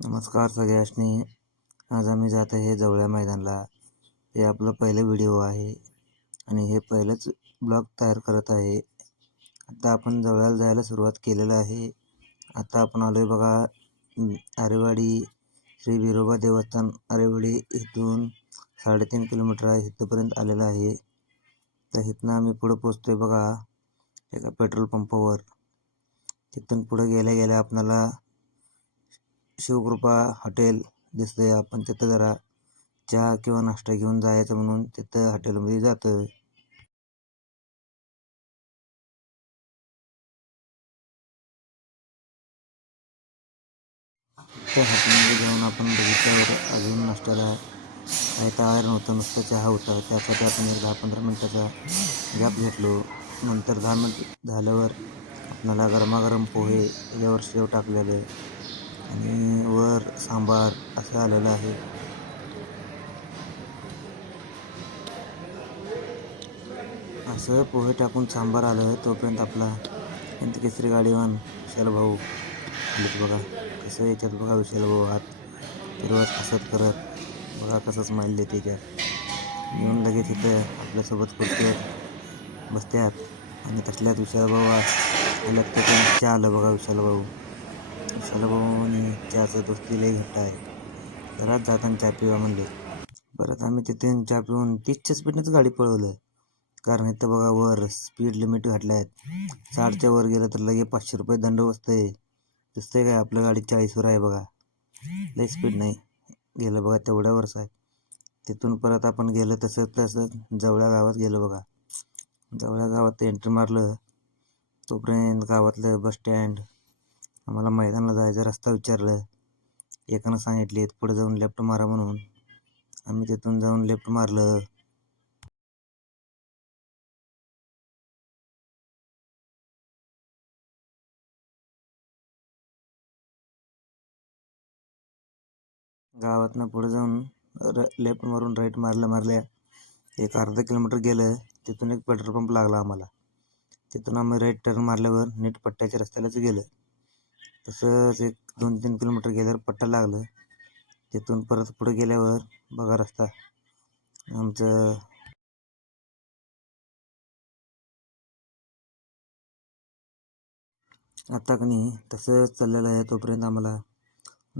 नमस्कार सगळ्यासनी आज आम्ही जात आहे जवळ्या मैदानाला. हे आपलं पहिलं व्हिडिओ आहे आणि हे पहिलंच ब्लॉग तयार करत आहे. आता आपण जवळ्याला जायला सुरुवात केलेलं आहे. आता आपण आलो आहे बघा आरेवाडी श्री बिरोबा देवस्थान. आरेवाडी इथून साडेतीन किलोमीटर आहे इथंपर्यंत आलेलं आहे. तर इथनं आम्ही पुढं पोचतो आहे बघा एका पेट्रोल पंपावर. तिथून पुढं गेल्या गेल्या आपणाला शिवकृपा हॉटेल दिसतंय. आपण तिथं जरा चहा किंवा नाश्ता घेऊन जायचं म्हणून तिथं हॉटेलमध्ये जातोय. त्या हॉटेलमध्ये जाऊन आपण बघितल्यावर अजून नाश्त्याला काही तयार नव्हतं. नुसतं चहा होता. त्यासाठी आपण एक दहा पंधरा मिनटाचा गॅप घेतलो. नंतर दहा मिनिट झाल्यावर आपल्याला गरमागरम पोहे याच्यावर शेव टाकलेले. आणि वर सांबार असं आलेलं आहे. असं पोहे टाकून सांबार आलं तोपर्यंत आपला त्यांची केसरी गाडीवान विशाल भाऊ बघा कसं याच्यात बघा विशाल भाऊ हात फिरवत हसत करत. बघा कसं स्माईल देते त्यात येऊन लगेच इथं आपल्यासोबत खुर्चीवर बसत्यात आणि तसल्यात विशाल भाऊ आल्यात ते चहा आलं बघा विशाल भाऊ. विशाल भाऊ आणि चहाचं लई घट्ट आहे. घरात जाताना चहा पिवा म्हणले. परत आम्ही तिथून चहा पिऊन तीसच्या स्पीडनेच गाडी पळवलं. कारण इथं बघा वर स्पीड लिमिट घातल्या आहेत. साठच्या वर गेलं तर लगे पाचशे रुपये दंड बसतंय. दिसतंय काय आपल्या गाडी चाळीसवर आहे बघा. लई स्पीड नाही. गेलं बघा तेवढ्यावरच आहे. तिथून परत आपण गेलं तसं तसं जवळ्या गावात गेलो बघा. जवळ्या गावात एंट्री मारलं. तोपर्यंत गावातलं बस स्टँड आम्हाला मैदानाला जायचा रस्ता विचारलं. एकानं सांगितले पुढे जाऊन लेफ्ट मारा म्हणून. आम्ही तिथून जाऊन लेफ्ट मारलं. गावातनं पुढे जाऊन र लेफ्ट मारून राईट मारल्या मारल्या. एक अर्धा किलोमीटर गेलं तिथून एक पेट्रोल पंप लागला आम्हाला. तिथून आम्ही राईट टर्न मारल्यावर नीट पट्ट्याच्या रस्त्यालाच गेलं. तसंच एक दोन तीन किलोमीटर गेल्यावर पट्टा लागलं. तिथून परत पुढे गेल्यावर बघा रस्ता. आमचं आता का नाही तसंच चाललेलं आहे तोपर्यंत आम्हाला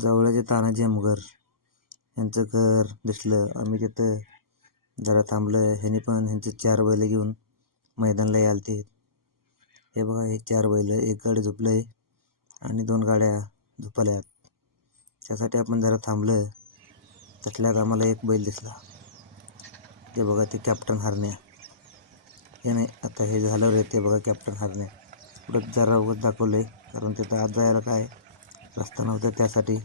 जवळचे तानाजी अमगर यांचं घर दिसलं. आम्ही तिथं जरा थांबलं ह्यानी पण ह्यांचे चार बैलं घेऊन मैदानला यालते हे बघा हे चार बैलं एक गाडी झोपलं आहे आणि दोन गाड्या झोपल्यात. त्यासाठी आपण जरा थांबलं त्यातल्यात आम्हाला एक बैल दिसला. ते बघा ते कॅप्टन हरण्या. हे नाही आता हे झालं रे ते बघा कॅप्टन हारण्या. पुढं जरा उगत दाखवलं आहे कारण तिथं आत जायला काय रस्ता नव्हता त्यासाठी.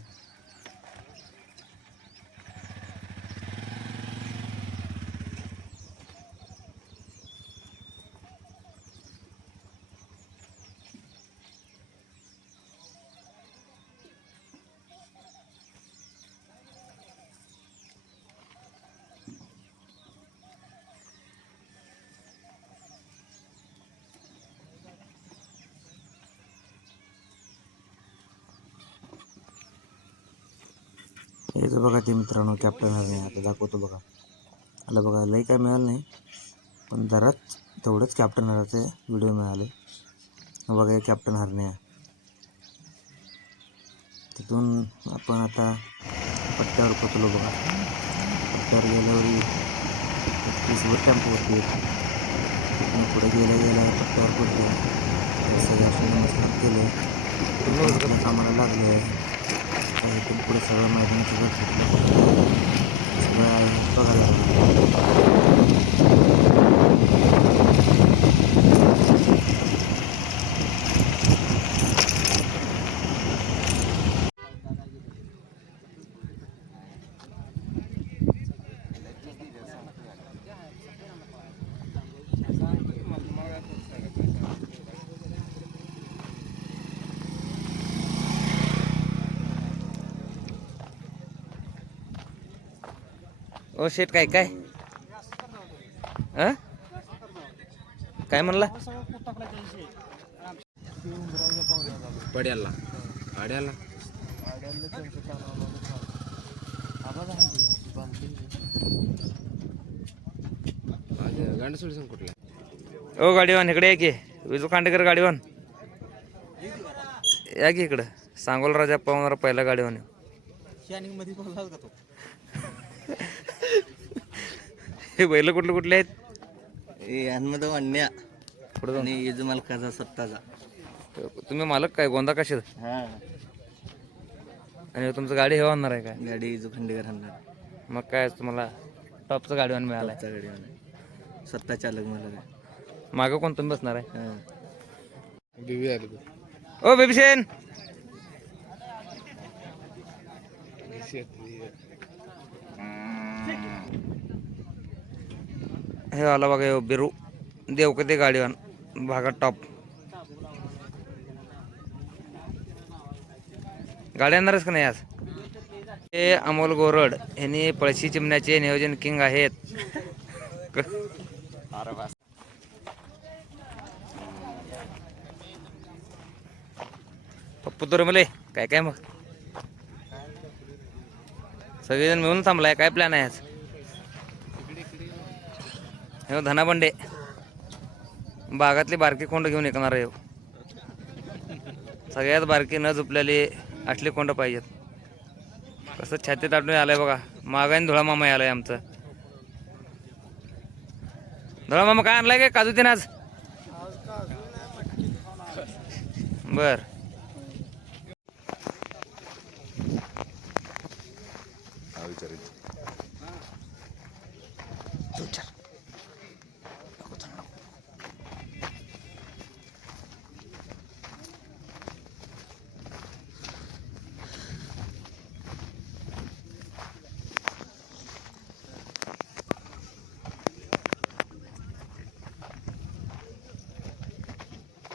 हे तर बघा ते मित्रांनो कॅप्टन हरणे आता दाखवतो बघा. आला बघा लई काय मिळालं नाही पण जराच तेवढंच कॅप्टन हराचं व्हिडिओ मिळाले. बघा हे कॅप्टन हरणे तिथून आपण आता पट्ट्यावर पोचलो बघा. पट्ट्यावर गेल्यावर तीसवर कॅम्प होते तिथून पुढे गेल्या गेल्या पट्ट्यावर पोचलो सगळ्या सगळ्यांनी नमस्कार केले. आपल्या लागले इथून पुढे सगळं मैदान सगळं सगळं आहे बघायला लागलं. ओ शेट काय काय? अ काय म्हणला? पड्याला. पाड्याला ओ गाडीवान इकडे या की. विजू खांडेकर गाडीवान. या की इकडं. सांगोल राजा पवनार पहिला गाडीवानमध्ये बोलला का तो? हे बैल कुठले कुठले आहेत? हनुमत वाण्या पुढे यजू मालकाचा सत्ताचा. तुम्ही मालक काय? गोंदा कशी हा. आणि तुमचं गाडी हे आणणार आहे काय? गाडी यजू खंडेकर हनणार मग काय तुम्हाला टॉपचं गाडीवान मिळालाय? टॉपचा गाडीवाला सत्ता चालक मला काय मागं कोण तुम्ही बसणार आहे? हा. ओ बेबीसेन हे आला बघा ह्यो बिरू. देवकते गाडीवान. भागात टॉप गाडी येणारच का नाही आज? हे अमोल गोरड यांनी पळशी चिमण्याचे नियोजन किंग आहेत. पप्पू तर मले काय काय मग? सगळेजण मिळून थांबलाय काय प्लॅन आहे आज? हे धना बंडे बागातली बारकी कोंड घेऊन येणार आहे. सगळ्यात बारकी न झुपलेली असली कोंड पाहिजेत. कसं छातीत आठवून आलंय बघा. मागाने धुळा मामा आलाय आमचं. धुळा मामा काय आणलाय काय काजू तीन आज? बर.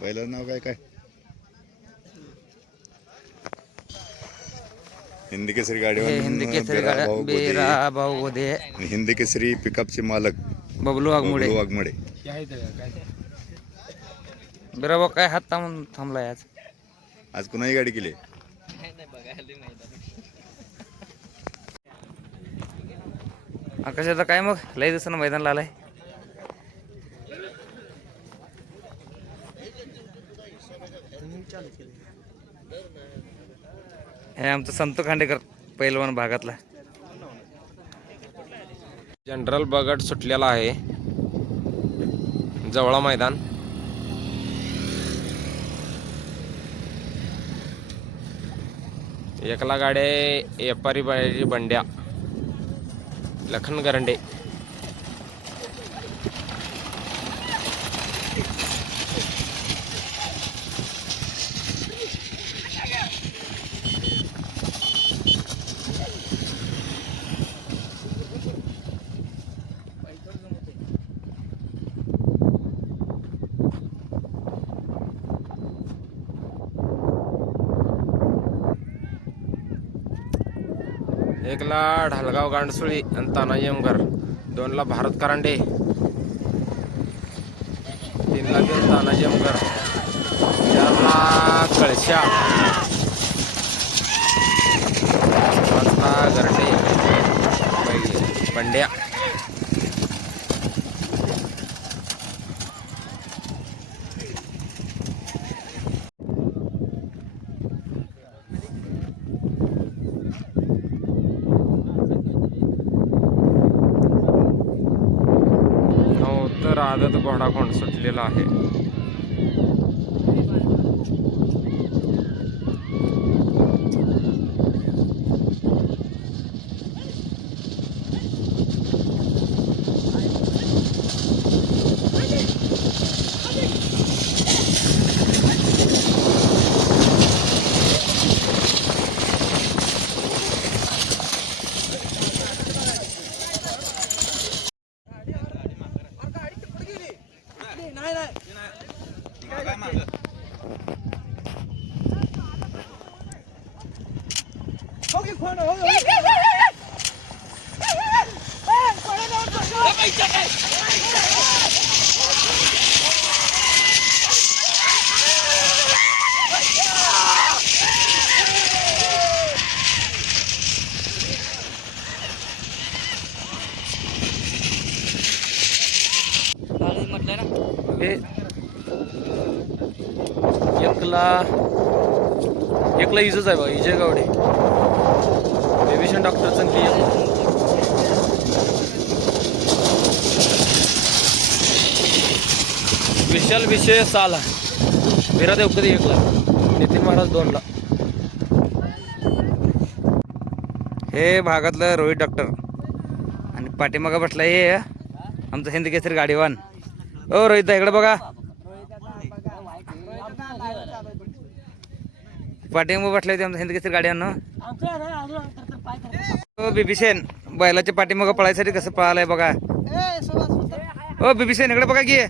पहिलं नाव काय काय? हिंदी केसरी गाडी हे हिंदी केसरी गाड्या बेरा भाऊ गोदे हिंदी केसरी पिकअपचे मालक बबलू वाघमोडे बबलू वाघमडे. बेरा भाऊ काय हात थांबून थांबलाय आज? आज कुणाही गाडी केली? आकाशाचा काय मग? लय दिवसानं मैदानला आलाय. हे आमचं संत खांडेकर पैलवान भागातला. जनरल बगट सुटलेला आहे. जवळा मैदान. एकला गाडे एपारी बाळाची बंड्या. लखन गरंडे. एकला ढालगाव गांडसुळी आणि तानाजी अमगर दोनला भारत करांडे. तीनला देव तानाजी अमगर चारला कळशा. पाचला गरडे पंड्या हो तर आदत सुटलेला आहे. एकला एकला इजच आहे बा इजय गावडे बेबीशन डॉक्टरचं की विशाल विषय सहाला वीरा कधी एकला. नितीन महाराज दोनला. हे भागातलं रोहित डॉक्टर आणि पाठीमागं बसला हे. आमचं हिंद केसरी गाडीवान. ओ रोहित इकडे बघा. पाठीमागं बसले ते आमचं हिंद केसरी गाडीवान. ओ बिभीसेन बैलाच्या पाठीमागं पळायसाठी कसं पळालंय बघा. ओ बिभीसेन इकडे बघा की.